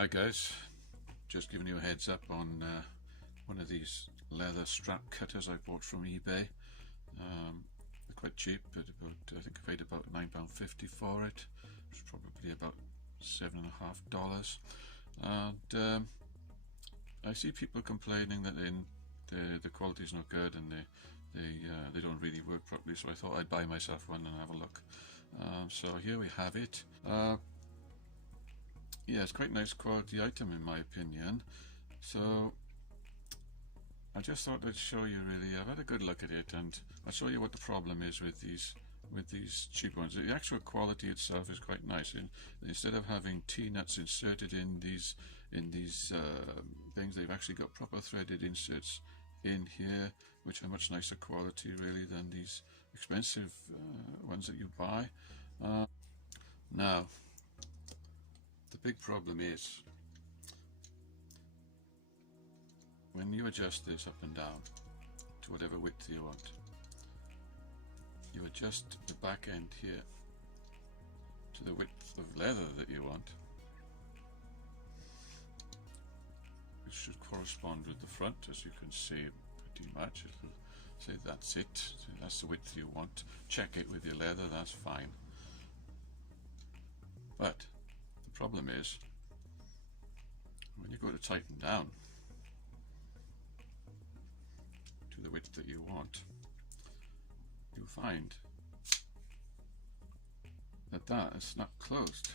Hi guys, just giving you a heads up on one of these leather strap cutters I bought from eBay. They're quite cheap, at about, I think I paid about £9.50 for it. It's probably about $7.50. And I see people complaining that the quality's not good and they don't really work properly, so I thought I'd buy myself one and have a look. So here we have it. Yeah, it's quite a nice quality item in my opinion. So I just thought I'd show you really. I've had a good look at it and I'll show you what the problem is with these cheap ones. The actual quality itself is quite nice. Instead of having T-nuts inserted in these things, they've actually got proper threaded inserts in here, which are much nicer quality really than these expensive ones that you buy. Now the big problem is when you adjust this up and down to whatever width you want, you adjust the back end here to the width of leather that you want, which should correspond with the front, as you can see pretty much. It'll say that's it, so that's the width you want. Check it with your leather, that's fine. But the problem is when you go to tighten down to the width that you want, you'll find that is not closed,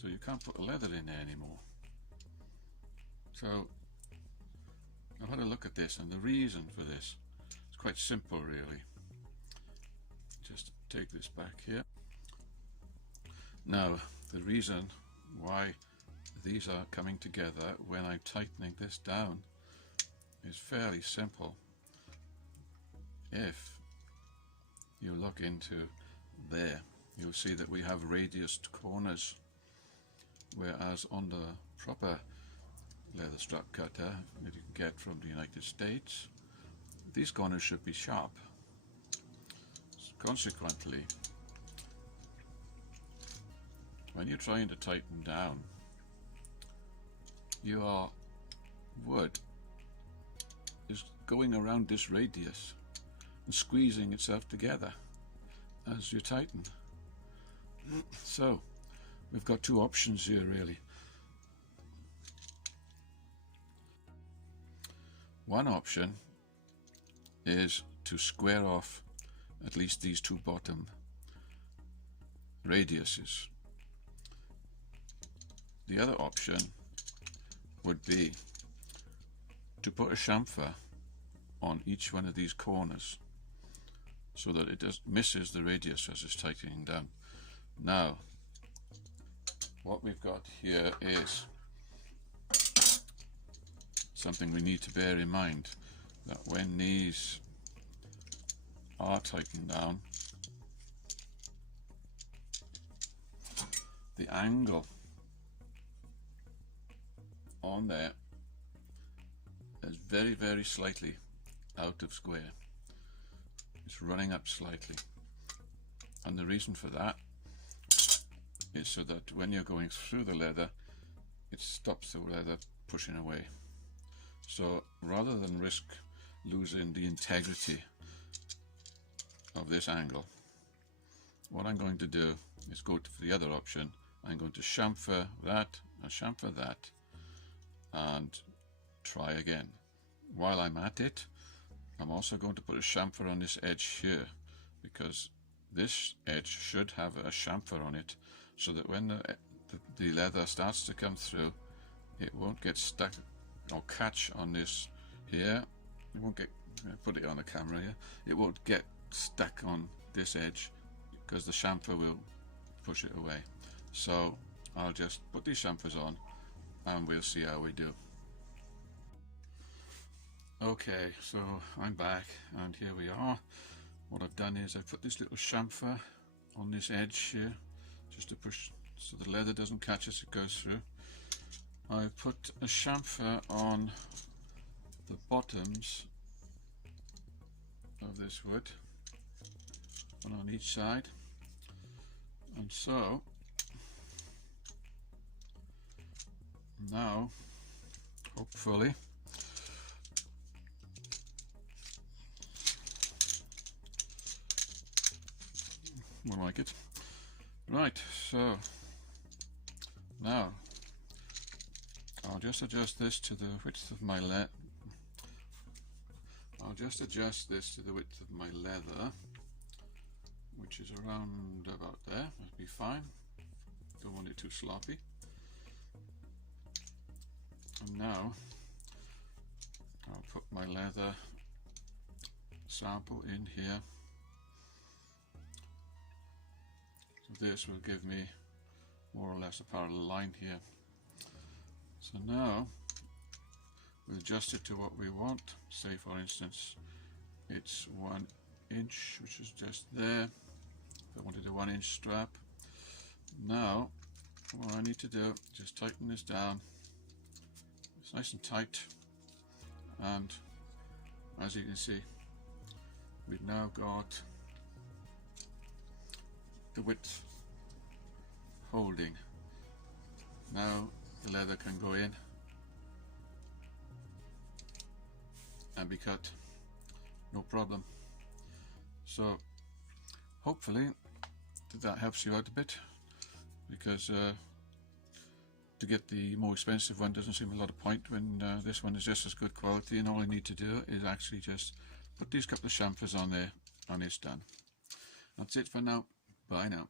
so you can't put the leather in there anymore. So I've had a look at this, and the reason for this is quite simple really. Just take this back here. Now the reason why these are coming together when I'm tightening this down is fairly simple. If you look into there, you'll see that we have radiused corners, whereas on the proper leather strap cutter that you can get from the United States, these corners should be sharp. Consequently, when you're trying to tighten down, your wood is going around this radius and squeezing itself together as you tighten. So we've got two options here really. One option is to square off at least these two bottom radiuses. The other option would be to put a chamfer on each one of these corners so that it just misses the radius as it's tightening down. Now what we've got here is something we need to bear in mind, that when these are tightened down, the angle on there is very, very slightly out of square. It's running up slightly, and the reason for that is so that when you're going through the leather, it stops the leather pushing away. So rather than risk losing the integrity of this angle, what I'm going to do is go for the other option. I'm going to chamfer that and chamfer that and try again. While I'm at it, I'm also going to put a chamfer on this edge here, because this edge should have a chamfer on it so that when the leather starts to come through, it won't get stuck or catch on this here. It won't get, put it on the camera here, it won't get stuck on this edge because the chamfer will push it away. So I'll just put these chamfers on and we'll see how we do. Okay, so I'm back and here we are. What I've done is I've put this little chamfer on this edge here just to push so the leather doesn't catch as it goes through. I've put a chamfer on the bottoms of this wood, one on each side, and so Now, hopefully, more like it. Right, so now I'll just adjust this to the width of my leather. I'll just adjust this to the width of my leather, which is around about there. That'll be fine. Don't want it too sloppy. And now I'll put my leather sample in here. So this will give me more or less a parallel line here. So now we'll adjust it to what we want. Say for instance it's 1 inch, which is just there. If I wanted a 1 inch strap. Now what I need to do, just tighten this down. It's nice and tight, and as you can see, we've now got the width holding. Now the leather can go in and be cut, no problem. So hopefully that helps you out a bit, because to get the more expensive one doesn't seem a lot of point when this one is just as good quality, and all I need to do is actually just put these couple of chamfers on there and it's done. That's it for now. Bye now.